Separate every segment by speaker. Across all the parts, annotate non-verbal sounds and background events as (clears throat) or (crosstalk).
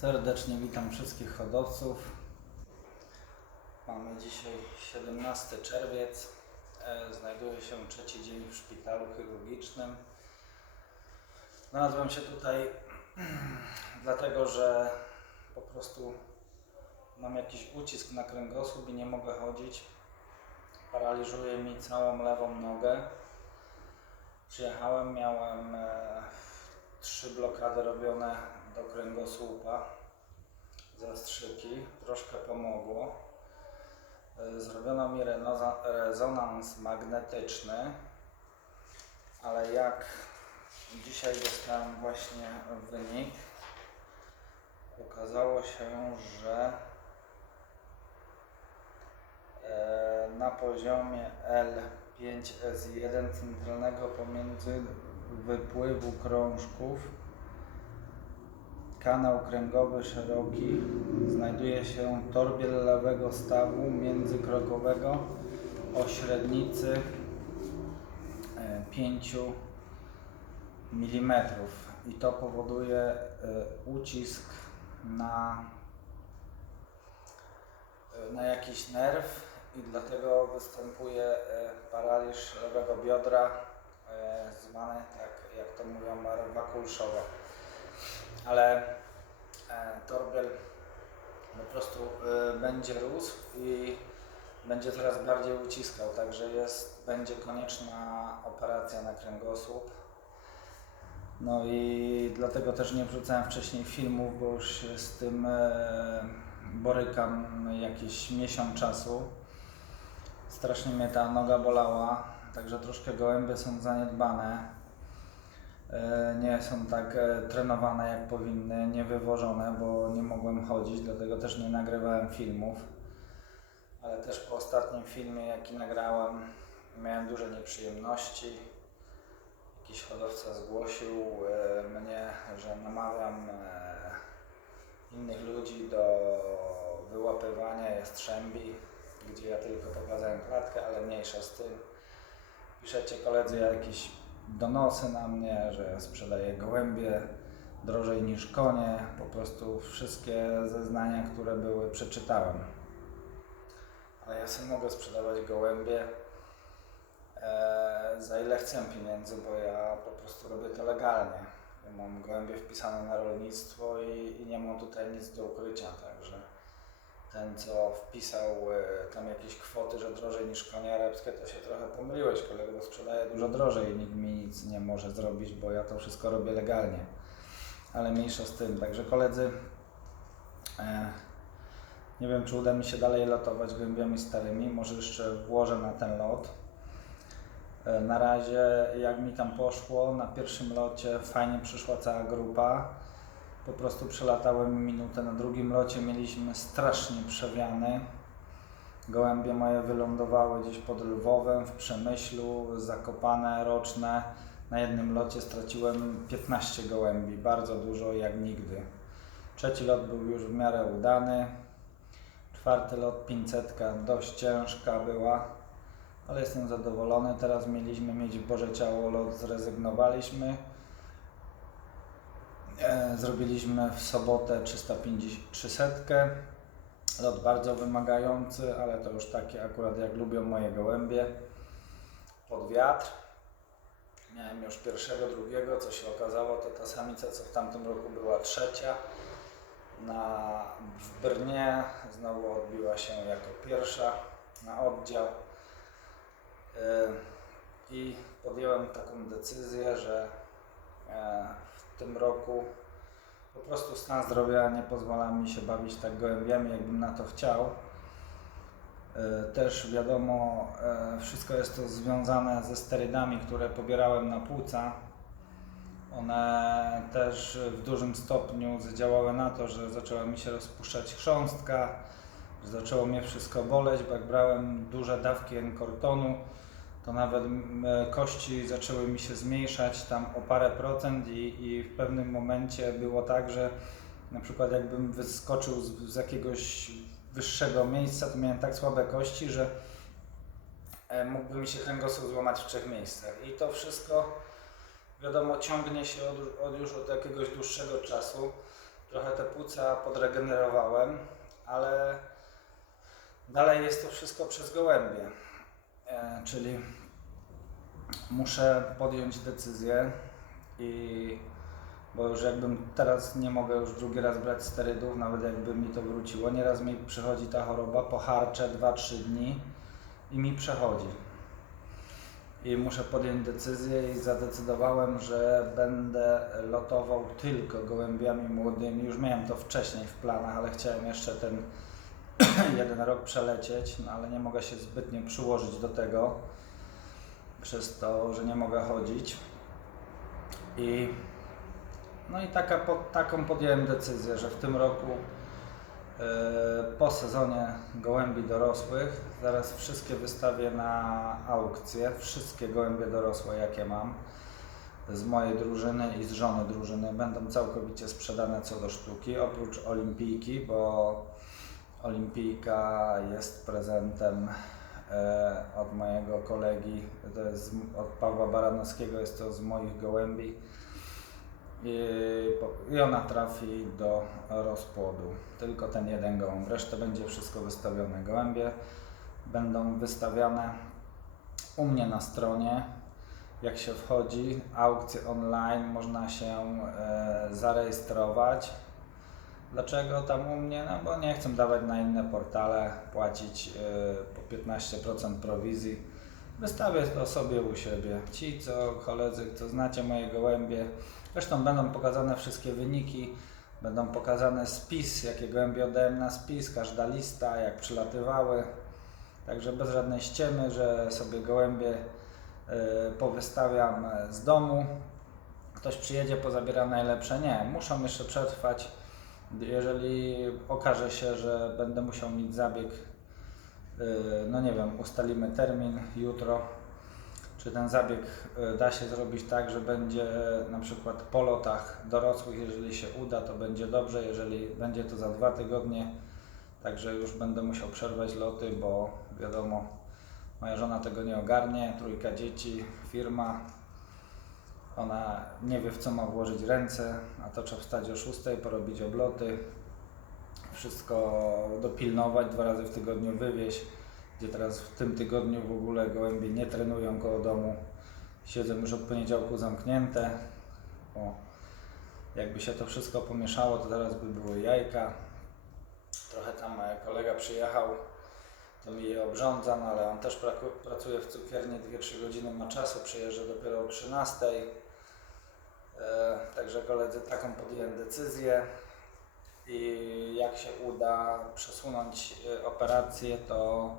Speaker 1: Serdecznie witam wszystkich hodowców. Mamy dzisiaj 17 czerwiec. E, Znajduję się trzeci dzień w szpitalu chirurgicznym. Znalazłem się tutaj (clears throat) dlatego, że po prostu mam jakiś ucisk na kręgosłup i nie mogę chodzić. Paraliżuje mi całą lewą nogę. Przyjechałem, miałem e, trzy blokady robione do kręgosłupa, zastrzyki, troszkę pomogło. E, Zrobiono mi rezonans magnetyczny, ale jak dzisiaj dostałem właśnie wynik, okazało się, że e, na poziomie L5S1 centralnego pomiędzy wypływu krążków kanał kręgowy szeroki znajduje się w torbie lewego stawu międzykrokowego o średnicy e, 5 mm i to powoduje e, ucisk na e, na jakiś nerw i dlatego występuje e, paraliż lewego biodra, e, zwany tak jak to mówią rwa kulszowa. Ale e, torbiel po prostu e, będzie rósł i będzie coraz bardziej uciskał, także jest, będzie konieczna operacja na kręgosłup. No i dlatego też nie wrzucałem wcześniej filmów, bo już się z tym e, borykam jakiś miesiąc czasu. Strasznie mnie ta noga bolała, także troszkę gołębie są zaniedbane. E, Nie są tak e, trenowane jak powinny, nie wywożone, bo nie mogłem chodzić, dlatego też nie nagrywałem filmów. Ale też po ostatnim filmie, jaki nagrałem, miałem duże nieprzyjemności. Jakiś hodowca zgłosił e, mnie, że namawiam innych ludzi do wyłapywania jastrzębi, gdzie ja tylko pokazałem klatkę, ale mniejsza z tym. Piszecie koledzy jakieś donosy na mnie, że sprzedaję gołębie drożej niż konie. Po prostu wszystkie zeznania, które były, przeczytałem. Ale ja sobie mogę sprzedawać gołębie e, za ile chcę pieniędzy, bo ja po prostu robię to legalnie. Ja mam gołębie wpisane na rolnictwo i, i nie mam tutaj nic do ukrycia, także ten co wpisał e, tam jakieś kwoty, że drożej niż konie arabskie, to się trochę pomyliłeś kolego, bo sprzedaję dużo drożej i nikt mi nic nie może zrobić, bo ja to wszystko robię legalnie. Ale mniejsza z tym, także koledzy, e, nie wiem czy uda mi się dalej lotować gołębiami starymi, może jeszcze włożę na ten lot. E, Na razie, jak mi tam poszło, na pierwszym locie fajnie przyszła cała grupa. Po prostu przelatałem minutę. Na drugim locie mieliśmy strasznie przewiany. Gołębie moje wylądowały gdzieś pod Lwowem, w Przemyślu, zakopane, roczne. Na jednym locie straciłem 15 gołębi, bardzo dużo jak nigdy. Trzeci lot był już w miarę udany. Czwarty lot 500 dość ciężka była ale jestem zadowolony. Teraz mieliśmy mieć Boże Ciało lot, zrezygnowaliśmy. E, Zrobiliśmy w sobotę 350, 300. Lot bardzo wymagający, ale to już takie akurat jak lubią moje gołębie. Pod wiatr. Miałem już pierwszego, drugiego, co się okazało, to ta samica, co w tamtym roku była trzecia. Na, w Brnie znowu odbiła się jako pierwsza na oddział. E, I podjąłem taką decyzję, że e, w tym roku po prostu stan zdrowia nie pozwala mi się bawić tak gołębiami, jakbym na to chciał. E, Też wiadomo, e, wszystko jest to związane ze sterydami, które pobierałem na płuca. One też w dużym stopniu zadziałały na to, że zaczęła mi się rozpuszczać chrząstka, że zaczęło mnie wszystko boleć, bo jak brałem duże dawki enkortonu, to nawet e, kości zaczęły mi się zmniejszać tam o parę procent i, i w pewnym momencie było tak, że na przykład jakbym wyskoczył z, z jakiegoś wyższego miejsca, to miałem tak słabe kości, że e, mógłby mi się kręgosłup złamać w trzech miejscach. I to wszystko, wiadomo, ciągnie się od, od już od jakiegoś dłuższego czasu. trochę te płuca podregenerowałem, ale dalej jest to wszystko przez gołębie. E, czyli muszę podjąć decyzję i bo już jakbym teraz nie mogę już drugi raz brać sterydów, nawet jakby mi to wróciło. Nieraz mi przychodzi ta choroba, poharczę 2-3 dni i mi przechodzi. I muszę podjąć decyzję i zadecydowałem, że będę lotował tylko gołębiami młodymi. Już miałem to wcześniej w planach, ale chciałem jeszcze ten (coughs) jeden rok przelecieć, no ale nie mogę się zbytnio przyłożyć do tego przez to, że nie mogę chodzić. I no i taka, taką podjąłem decyzję, że w tym roku e, po sezonie gołębi dorosłych zaraz wszystkie wystawię na aukcję. Wszystkie gołębie dorosłe, jakie mam z mojej drużyny i z żony drużyny będą całkowicie sprzedane co do sztuki, oprócz olimpijki, bo olimpijka jest prezentem e, od mojego kolegi, to jest od Pawła Baranowskiego, jest to z moich gołębi i ona trafi do rozpłodu. Tylko ten jeden gołąb, resztę będzie wszystko wystawione. Gołębie będą wystawiane u mnie na stronie. Jak się wchodzi, aukcje online, można się e, zarejestrować. Dlaczego tam u mnie? No bo nie chcę dawać na inne portale, płacić e, po 15% prowizji. Wystawię to sobie u siebie. Ci, co koledzy, co znacie moje gołębie, zresztą będą pokazane wszystkie wyniki, będą pokazane spis, jakie gołębie oddałem na spis, każda lista, jak przylatywały. Także bez żadnej ściemy, że sobie gołębie e, powystawiam e, z domu. Ktoś przyjedzie, pozabiera najlepsze. Nie, muszą jeszcze przetrwać. Jeżeli okaże się, że będę musiał mieć zabieg, e, no nie wiem, ustalimy termin jutro, czy ten zabieg e, da się zrobić tak, że będzie na przykład po lotach dorosłych, jeżeli się uda, to będzie dobrze, jeżeli będzie to za dwa tygodnie, także już będę musiał przerwać loty, bo wiadomo, moja żona tego nie ogarnie, trójka dzieci, firma, ona nie wie w co ma włożyć ręce, a to trzeba wstać o 6, porobić obloty, wszystko dopilnować, dwa razy w tygodniu wywieźć, gdzie teraz w tym tygodniu w ogóle gołębie nie trenują koło domu, siedzą już od poniedziałku zamknięte, o, jakby się to wszystko pomieszało, to teraz by były jajka, trochę tam kolega przyjechał, to mi je obrządza, no ale on też pracuje w cukierni 2-3 godziny, ma czasu, przyjeżdża dopiero o 13. E, także koledzy taką podjąłem decyzję i jak się uda przesunąć e, operację, to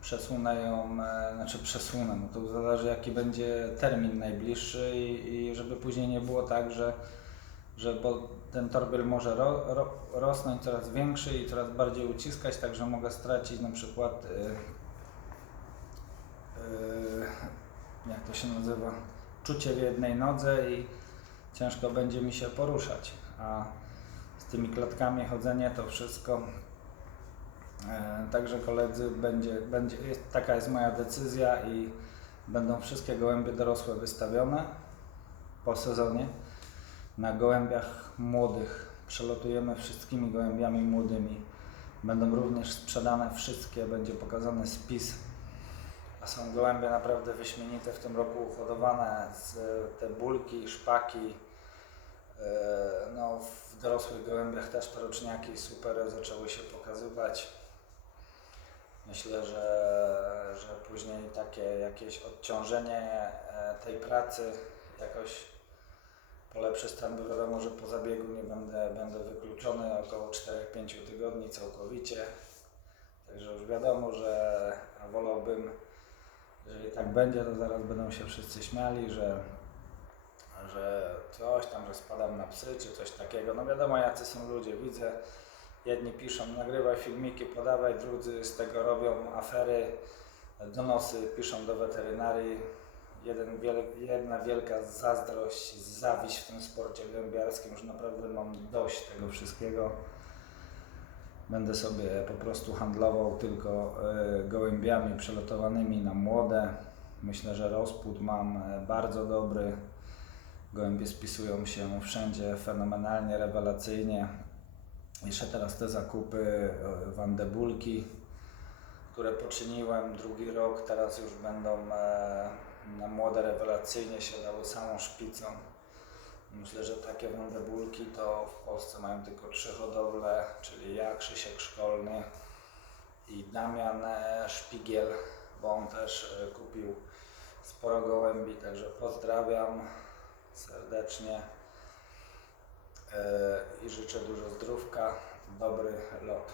Speaker 1: przesunę ją, e, znaczy przesunę, no to zależy jaki będzie termin najbliższy i, i żeby później nie było tak, że, że bo ten torbiel może ro, ro, rosnąć coraz większy i coraz bardziej uciskać, także mogę stracić na przykład y, y, jak to się nazywa, czucie w jednej nodze i ciężko będzie mi się poruszać, a z tymi klatkami chodzenie to wszystko e, Także koledzy, będzie, będzie, jest, taka jest moja decyzja i będą wszystkie gołębie dorosłe wystawione po sezonie. Na gołębiach młodych przelotujemy wszystkimi gołębiami młodymi. Będą również sprzedane wszystkie, będzie pokazany spis. A są gołębie naprawdę wyśmienite w tym roku uhodowane, te bulki, szpaki. E, No, w dorosłych gołębiach też te roczniaki super zaczęły się pokazywać. Myślę, że, że później takie jakieś odciążenie e, tej pracy jakoś polepszy stan, bo wiadomo, że po zabiegu nie będę, będę wykluczony około 4-5 tygodni całkowicie. Także już wiadomo, że wolałbym, jeżeli tak będzie, to zaraz będą się wszyscy śmiali, że, że coś tam, że spadam na psy czy coś takiego. No wiadomo, jacy są ludzie, widzę. Jedni piszą, nagrywaj filmiki, podawaj, drudzy z tego robią afery, donosy, piszą do weterynarii. Jeden, wiel, jedna wielka zazdrość, zawiść w tym sporcie gębiarskim, już naprawdę mam dość tego wszystkiego. Będę sobie po prostu handlował tylko e, gołębiami przelotowanymi na młode. Myślę, że rozpód mam e, bardzo dobry. Gołębie spisują się wszędzie fenomenalnie, rewelacyjnie. Jeszcze teraz te zakupy e, Wandebulki, które poczyniłem drugi rok, teraz już będą e, na młode rewelacyjnie siadały samą szpicą. Myślę, że takie Wandebulki to w Polsce mają tylko trzy hodowle, czyli ja, Krzysiek Szkolny i Damian e, Szpigiel, bo on też e, kupił sporo gołębi, także pozdrawiam serdecznie e, i życzę dużo zdrówka, dobry lot.